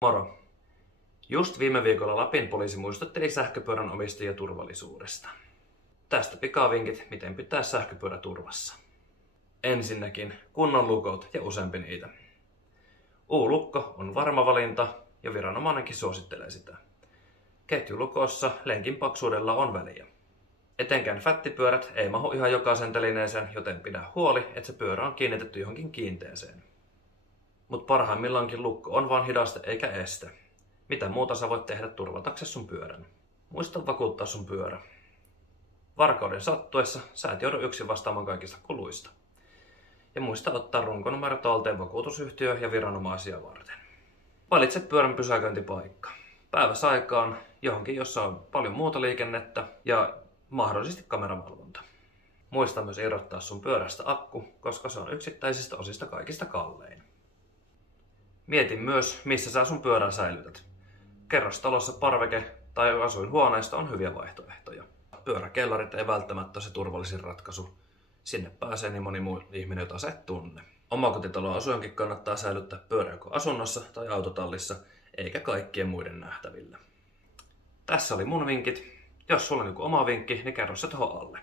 Moro! Just viime viikolla Lapin poliisi muistutteli sähköpyörän omistajia turvallisuudesta. Tästä pikavinkit, miten pitää sähköpyörä turvassa. Ensinnäkin kunnon lukot ja useampi niitä. U-lukko on varma valinta ja viranomainenkin suosittelee sitä. Ketjulukossa lenkin paksuudella on väliä. Etenkään fättipyörät ei mahu ihan jokaisen telineeseen, joten pidä huoli, että se pyörä on kiinnitetty johonkin kiinteeseen. Mut parhaimmillaankin lukko on vaan hidaste eikä este. Mitä muuta sä voit tehdä turvataksesi sun pyörän? Muista vakuuttaa sun pyörä. Varkauden sattuessa sä et joudu yksin vastaamaan kaikista kuluista. Ja muista ottaa runkonumero talteen vakuutusyhtiö ja viranomaisia varten. Valitse pyörän pysäköintipaikka. Päiväsaikaan johonkin, jossa on paljon muuta liikennettä ja mahdollisesti kameravalvonta. Muista myös irrottaa sun pyörästä akku, koska se on yksittäisistä osista kaikista kallein. Mieti myös, missä sä sun pyörän säilytät. Kerrostalossa parveke tai asuinhuoneista on hyviä vaihtoehtoja. Pyöräkellarit ei välttämättä ole se turvallisin ratkaisu. Sinne pääsee niin moni muu ihminen, jota sä et tunne. Omakotitalon asujankin kannattaa säilyttää pyörä joko asunnossa tai autotallissa, eikä kaikkien muiden nähtävillä. Tässä oli mun vinkit. Jos sulla on joku oma vinkki, niin kerro se tuohon alle.